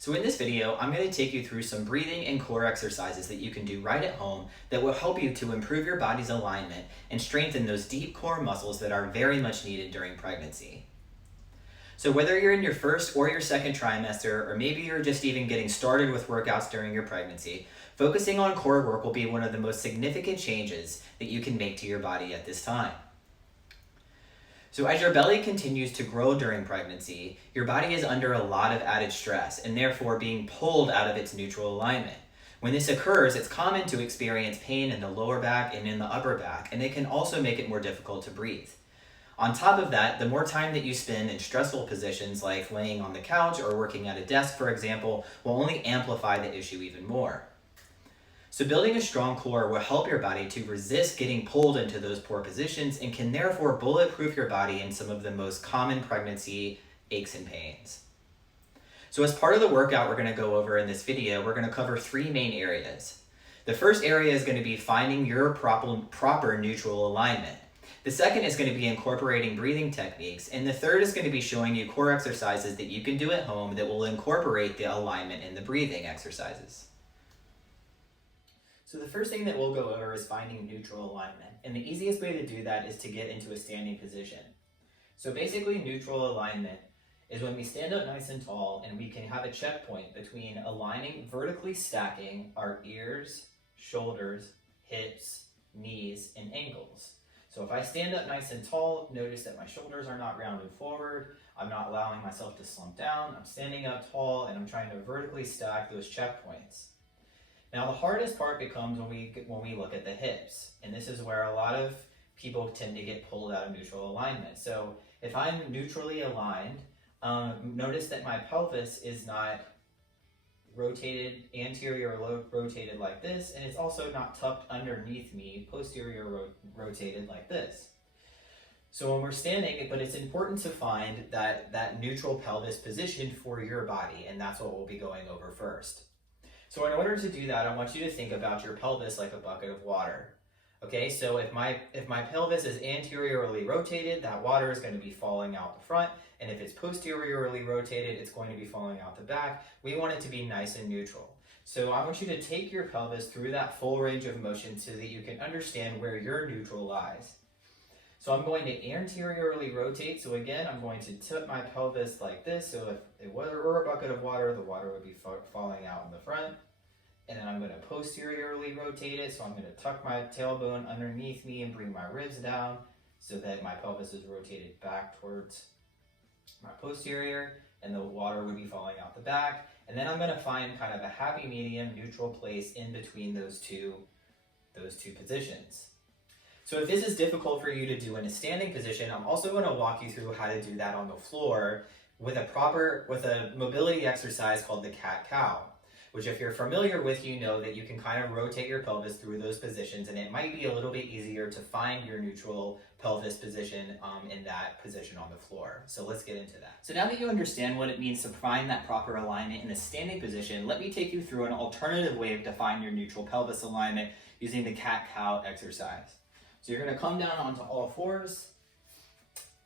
So in this video, I'm going to take you through some breathing and core exercises that you can do right at home that will help you to improve your body's alignment and strengthen those deep core muscles that are very much needed during pregnancy. So whether you're in your first or your second trimester, or maybe you're just even getting started with workouts during your pregnancy, focusing on core work will be one of the most significant changes that you can make to your body at this time. So as your belly continues to grow during pregnancy, your body is under a lot of added stress and therefore being pulled out of its neutral alignment. When this occurs, it's common to experience pain in the lower back and in the upper back, and it can also make it more difficult to breathe. On top of that, the more time that you spend in stressful positions like laying on the couch or working at a desk, for example, will only amplify the issue even more. So building a strong core will help your body to resist getting pulled into those poor positions and can therefore bulletproof your body in some of the most common pregnancy aches and pains. So as part of the workout we're going to go over in this video, we're going to cover three main areas. The first area is going to be finding your proper neutral alignment. The second is going to be incorporating breathing techniques, and the third is going to be showing you core exercises that you can do at home that will incorporate the alignment in the breathing exercises. So the first thing that we'll go over is finding neutral alignment, and the easiest way to do that is to get into a standing position. So basically neutral alignment is when we stand up nice and tall and we can have a checkpoint between aligning, vertically stacking our ears, shoulders, hips, knees, and ankles. So if I stand up nice and tall, notice that my shoulders are not rounded forward, I'm not allowing myself to slump down, I'm standing up tall, and I'm trying to vertically stack those checkpoints. Now the hardest part becomes when we look at the hips, and this is where a lot of people tend to get pulled out of neutral alignment. So if I'm neutrally aligned, notice that my pelvis is not rotated, anterior rotated like this, and it's also not tucked underneath me, posterior rotated like this. So when we're standing, but it's important to find that neutral pelvis position for your body, and that's what we'll be going over first. So in order to do that, I want you to think about your pelvis like a bucket of water. Okay, so if my pelvis is anteriorly rotated, that water is going to be falling out the front, and if it's posteriorly rotated, it's going to be falling out the back. We want it to be nice and neutral. So I want you to take your pelvis through that full range of motion so that you can understand where your neutral lies. So I'm going to anteriorly rotate. So again, I'm going to tip my pelvis like this. So if it were a bucket of water, the water would be falling out in the front. And then I'm going to posteriorly rotate it. So I'm going to tuck my tailbone underneath me and bring my ribs down so that my pelvis is rotated back towards my posterior, and the water would be falling out the back. And then I'm going to find kind of a happy medium, neutral place in between those two positions. So if this is difficult for you to do in a standing position, I'm also going to walk you through how to do that on the floor with a mobility exercise called the cat-cow, which if you're familiar with, you know that you can kind of rotate your pelvis through those positions, and it might be a little bit easier to find your neutral pelvis position in that position on the floor. So let's get into that. So now that you understand what it means to find that proper alignment in a standing position, let me take you through an alternative way to find your neutral pelvis alignment using the cat-cow exercise. So you're going to come down onto all fours,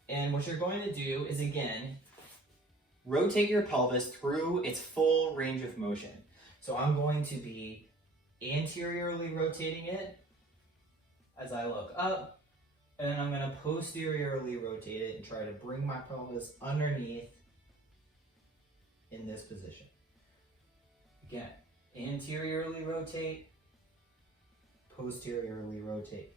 and what you're going to do is, again, rotate your pelvis through its full range of motion. So I'm going to be anteriorly rotating it as I look up, and then I'm going to posteriorly rotate it and try to bring my pelvis underneath in this position. Again, anteriorly rotate, posteriorly rotate.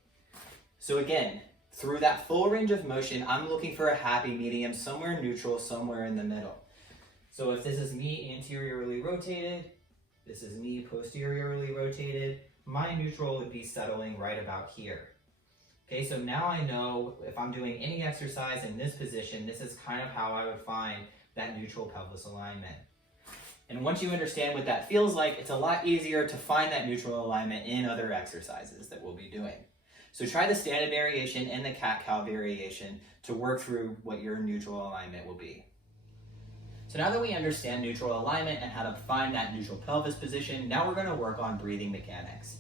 So again, through that full range of motion, I'm looking for a happy medium, somewhere neutral, somewhere in the middle. So if this is me anteriorly rotated, this is me posteriorly rotated, my neutral would be settling right about here. Okay, so now I know if I'm doing any exercise in this position, this is kind of how I would find that neutral pelvis alignment. And once you understand what that feels like, it's a lot easier to find that neutral alignment in other exercises that we'll be doing. So try the standard variation and the cat-cow variation to work through what your neutral alignment will be. So now that we understand neutral alignment and how to find that neutral pelvis position, now we're going to work on breathing mechanics.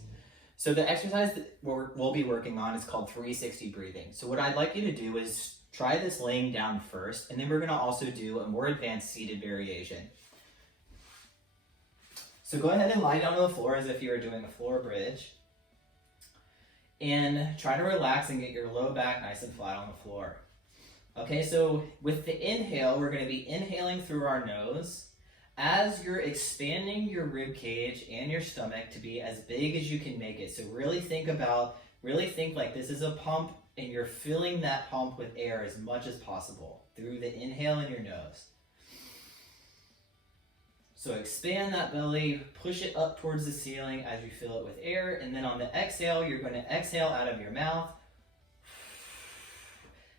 So the exercise that we'll be working on is called 360 breathing. So what I'd like you to do is try this laying down first, and then we're going to also do a more advanced seated variation. So go ahead and lie down on the floor as if you were doing a floor bridge. And try to relax and get your low back nice and flat on the floor. Okay, so with the inhale, we're going to be inhaling through our nose as you're expanding your rib cage and your stomach to be as big as you can make it. So really think like this is a pump and you're filling that pump with air as much as possible through the inhale in your nose. So expand that belly, push it up towards the ceiling as you fill it with air, and then on the exhale, you're going to exhale out of your mouth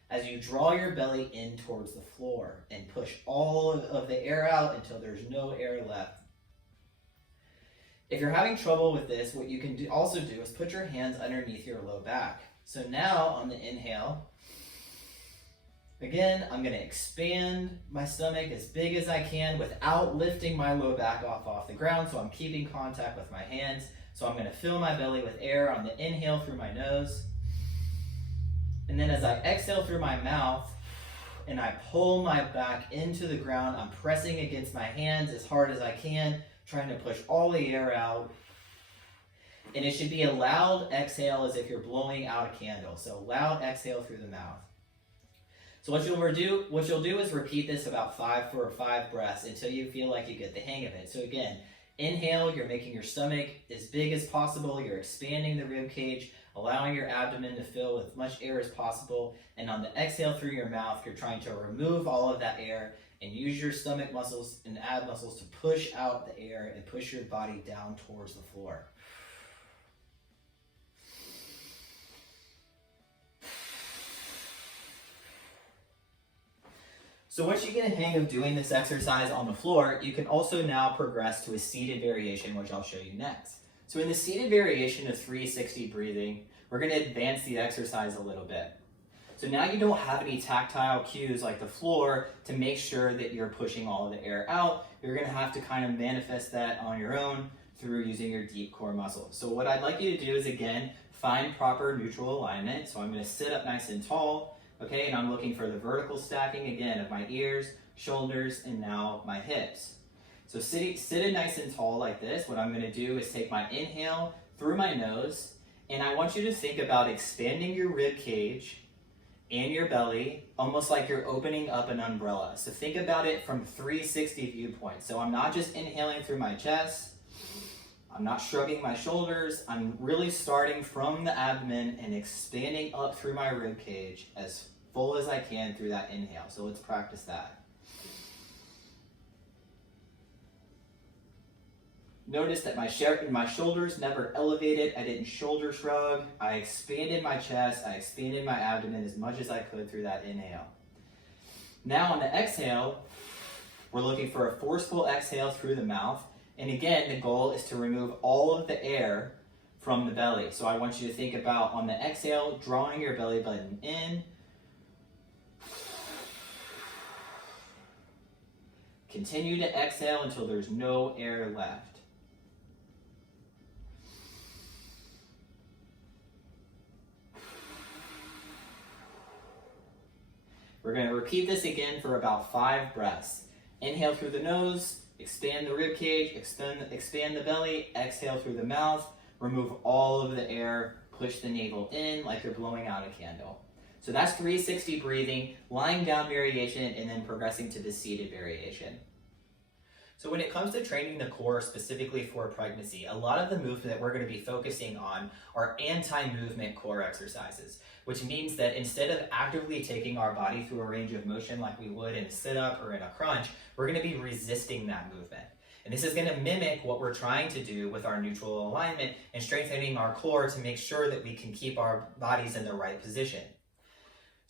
as you draw your belly in towards the floor and push all of the air out until there's no air left. If you're having trouble with this, what you can also do is put your hands underneath your low back. So now on the inhale, again, I'm going to expand my stomach as big as I can without lifting my low back off the ground, so I'm keeping contact with my hands. So I'm going to fill my belly with air on the inhale through my nose. And then as I exhale through my mouth and I pull my back into the ground, I'm pressing against my hands as hard as I can, trying to push all the air out. And it should be a loud exhale as if you're blowing out a candle. So loud exhale through the mouth. So what you'll do is repeat this about 5 breaths until you feel like you get the hang of it. So again, inhale, you're making your stomach as big as possible. You're expanding the rib cage, allowing your abdomen to fill with as much air as possible. And on the exhale through your mouth, you're trying to remove all of that air and use your stomach muscles and ab muscles to push out the air and push your body down towards the floor. So once you get a hang of doing this exercise on the floor, you can also now progress to a seated variation, which I'll show you next. So in the seated variation of 360 breathing, we're going to advance the exercise a little bit. So now you don't have any tactile cues like the floor to make sure that you're pushing all of the air out. You're going to have to kind of manifest that on your own through using your deep core muscles. So what I'd like you to do is, again, find proper neutral alignment. So I'm going to sit up nice and tall, okay, and I'm looking for the vertical stacking, again, of my ears, shoulders, and now my hips. So sitting nice and tall like this, what I'm going to do is take my inhale through my nose, and I want you to think about expanding your rib cage and your belly, almost like you're opening up an umbrella. So think about it from 360 viewpoint. So I'm not just inhaling through my chest, I'm not shrugging my shoulders, I'm really starting from the abdomen and expanding up through my rib cage as full as I can through that inhale. So let's practice that. Notice that my shoulders never elevated. I didn't shoulder shrug. I expanded my chest. I expanded my abdomen as much as I could through that inhale. Now on the exhale, we're looking for a forceful exhale through the mouth. And again, the goal is to remove all of the air from the belly. So I want you to think about, on the exhale, drawing your belly button in. Continue to exhale until there's no air left. We're going to repeat this again for about 5 breaths. Inhale through the nose, expand the rib cage, expand the belly, exhale through the mouth, remove all of the air, push the navel in like you're blowing out a candle. So that's 360 breathing, lying down variation, and then progressing to the seated variation. So when it comes to training the core specifically for pregnancy, a lot of the movement that we're going to be focusing on are anti-movement core exercises, which means that instead of actively taking our body through a range of motion like we would in a sit-up or in a crunch, we're going to be resisting that movement. And this is going to mimic what we're trying to do with our neutral alignment and strengthening our core to make sure that we can keep our bodies in the right position.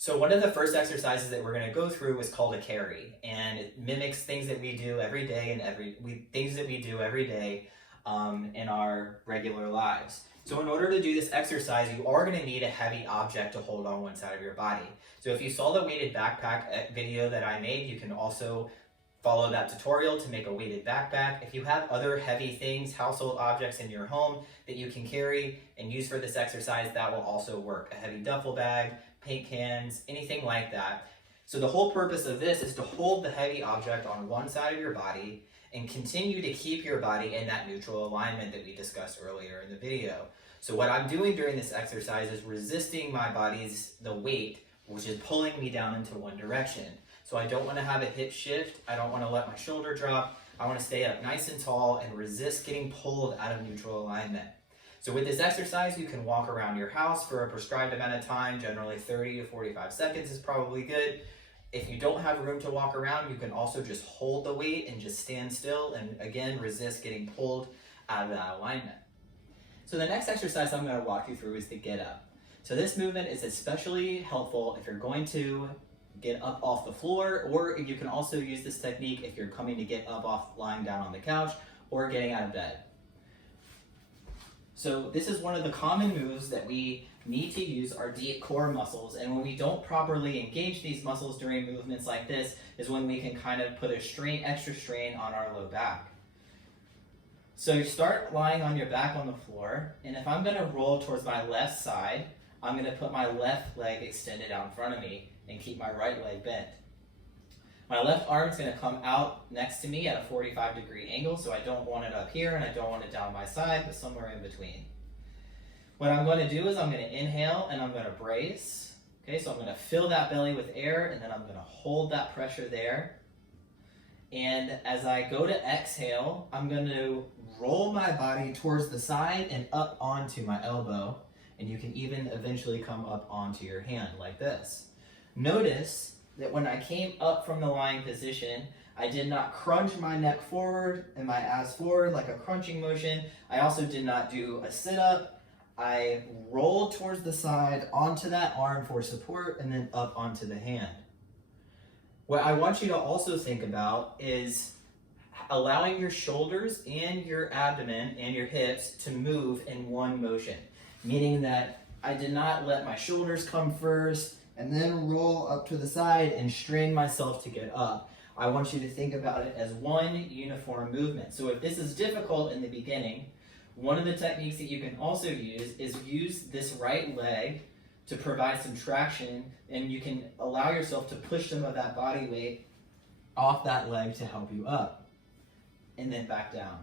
So one of the first exercises that we're going to go through is called a Kerri, and it mimics things that we do every day in our regular lives. So in order to do this exercise, you are going to need a heavy object to hold on one side of your body. So if you saw the weighted backpack video that I made, you can also follow that tutorial to make a weighted backpack. If you have other heavy things, household objects in your home that you can carry and use for this exercise, that will also work. A heavy duffel bag, paint cans, anything like that. So the whole purpose of this is to hold the heavy object on one side of your body and continue to keep your body in that neutral alignment that we discussed earlier in the video. So what I'm doing during this exercise is resisting my body's the weight, which is pulling me down into one direction. So I don't want to have a hip shift. I don't want to let my shoulder drop. I want to stay up nice and tall and resist getting pulled out of neutral alignment. So with this exercise, you can walk around your house for a prescribed amount of time. Generally 30 to 45 seconds is probably good. If you don't have room to walk around, you can also just hold the weight and just stand still and again, resist getting pulled out of that alignment. So the next exercise I'm going to walk you through is the get up. So this movement is especially helpful if you're going to get up off the floor, or you can also use this technique if you're coming to get up off lying down on the couch or getting out of bed. So this is one of the common moves that we need to use our deep core muscles, and when we don't properly engage these muscles during movements like this is when we can kind of put extra strain on our low back. So you start lying on your back on the floor, and if I'm going to roll towards my left side, I'm going to put my left leg extended out in front of me and keep my right leg bent. My left arm is going to come out next to me at a 45-degree angle, so I don't want it up here and I don't want it down my side, but somewhere in between. What I'm going to do is I'm going to inhale and I'm going to brace. Okay, so I'm going to fill that belly with air and then I'm going to hold that pressure there. And as I go to exhale, I'm going to roll my body towards the side and up onto my elbow. And you can even eventually come up onto your hand like this. Notice that when I came up from the lying position, I did not crunch my neck forward and my ass forward like a crunching motion. I also did not do a sit-up. I rolled towards the side onto that arm for support and then up onto the hand. What I want you to also think about is allowing your shoulders and your abdomen and your hips to move in one motion, meaning that I did not let my shoulders come first and then roll up to the side and strain myself to get up. I want you to think about it as one uniform movement. So if this is difficult in the beginning, one of the techniques that you can also use is use this right leg to provide some traction, and you can allow yourself to push some of that body weight off that leg to help you up, and then back down.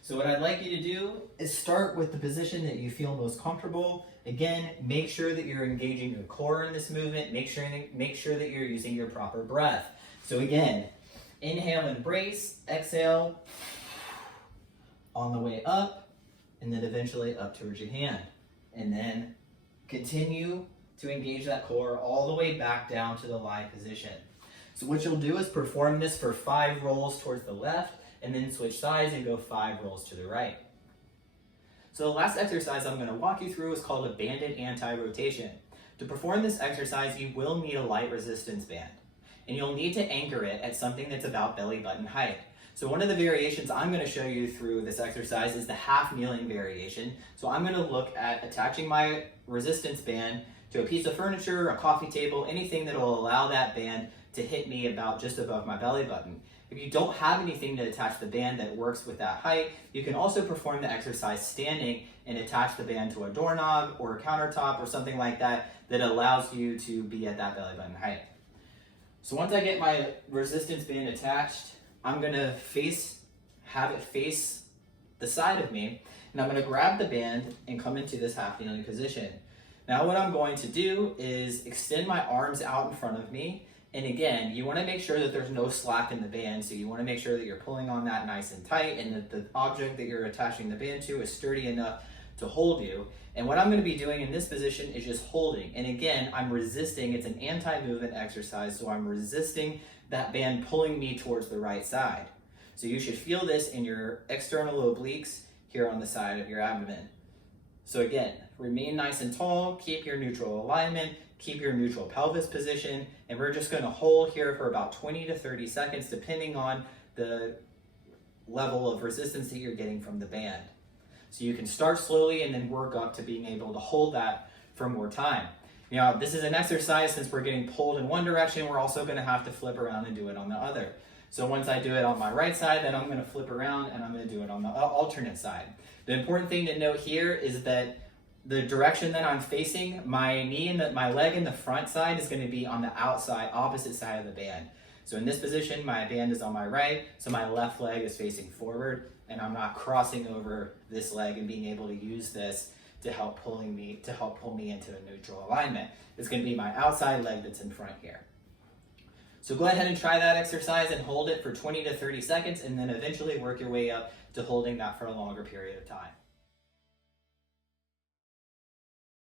So what I'd like you to do is start with the position that you feel most comfortable. Again, make sure that you're engaging your core in this movement. Make sure that you're using your proper breath. So again, inhale and brace, exhale on the way up, and then eventually up towards your hand. And then continue to engage that core all the way back down to the lying position. So what you'll do is perform this for 5 rolls towards the left, and then switch sides and go 5 rolls to the right. So the last exercise I'm going to walk you through is called a banded anti-rotation. To perform this exercise, you will need a light resistance band, and you'll need to anchor it at something that's about belly button height. So one of the variations I'm going to show you through this exercise is the half kneeling variation. So I'm going to look at attaching my resistance band to a piece of furniture, a coffee table, anything that will allow that band to hit me about just above my belly button. If you don't have anything to attach the band that works with that height, you can also perform the exercise standing and attach the band to a doorknob or a countertop or something like that that allows you to be at that belly button height. So once I get my resistance band attached, I'm going to have it face the side of me, and I'm going to grab the band and come into this half kneeling position. Now what I'm going to do is extend my arms out in front of me. And again, you want to make sure that there's no slack in the band, so you want to make sure that you're pulling on that nice and tight and that the object that you're attaching the band to is sturdy enough to hold you. And what I'm going to be doing in this position is just holding. And again, I'm resisting. It's an anti-movement exercise, so I'm resisting that band pulling me towards the right side. So you should feel this in your external obliques here on the side of your abdomen. So again, remain nice and tall, keep your neutral alignment, keep your neutral pelvis position, and we're just going to hold here for about 20 to 30 seconds depending on the level of resistance that you're getting from the band. So you can start slowly and then work up to being able to hold that for more time. Now, this is an exercise, since we're getting pulled in one direction, we're also going to have to flip around and do it on the other. So once I do it on my right side, then I'm going to flip around and I'm going to do it on the alternate side. The important thing to note here is that the direction that I'm facing, my knee and my leg in the front side is going to be on the outside, opposite side of the band. So in this position, my band is on my right, so my left leg is facing forward, and I'm not crossing over this leg and being able to use this to help pull me into a neutral alignment. It's going to be my outside leg that's in front here. So go ahead and try that exercise and hold it for 20 to 30 seconds, and then eventually work your way up to holding that for a longer period of time.